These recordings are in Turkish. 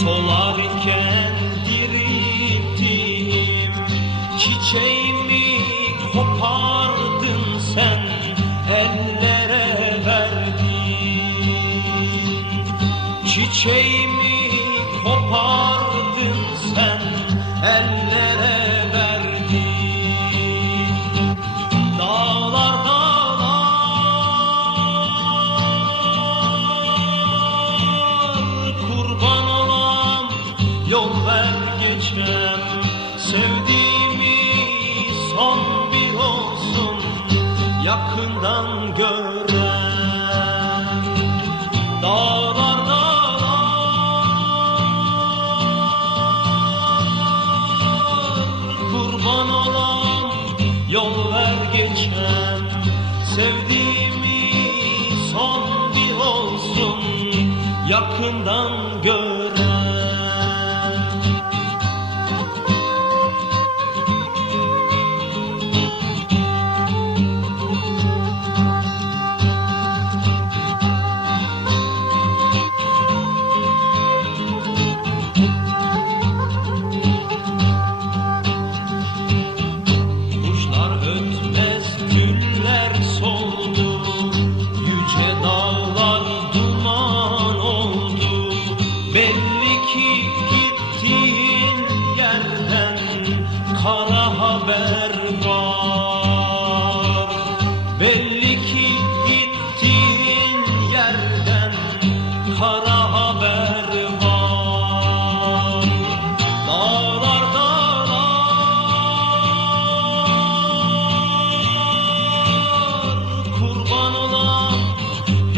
Solarken dirittim Çiçeğimi kopardın sen Ellere verdin. Çiçeğimi kopardın Sevdiğimi son bir olsun Yakından gören Dağlar dağlar. Kurban olam Yol ver geçem Sevdiğimi son bir olsun Yakından gören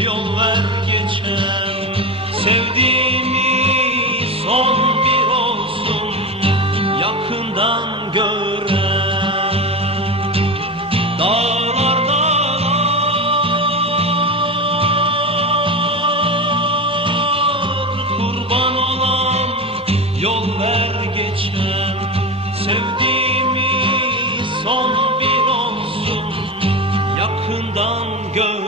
yol ver geçen Sevdiğimi son bir olsun yakından gören. Dağlar dağlar kurban olan yol ver geçen Sevdiğimi son bir olsun yakından gören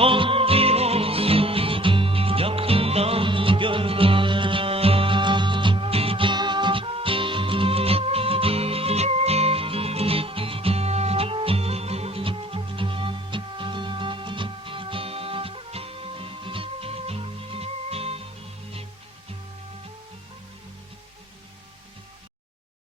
upon me.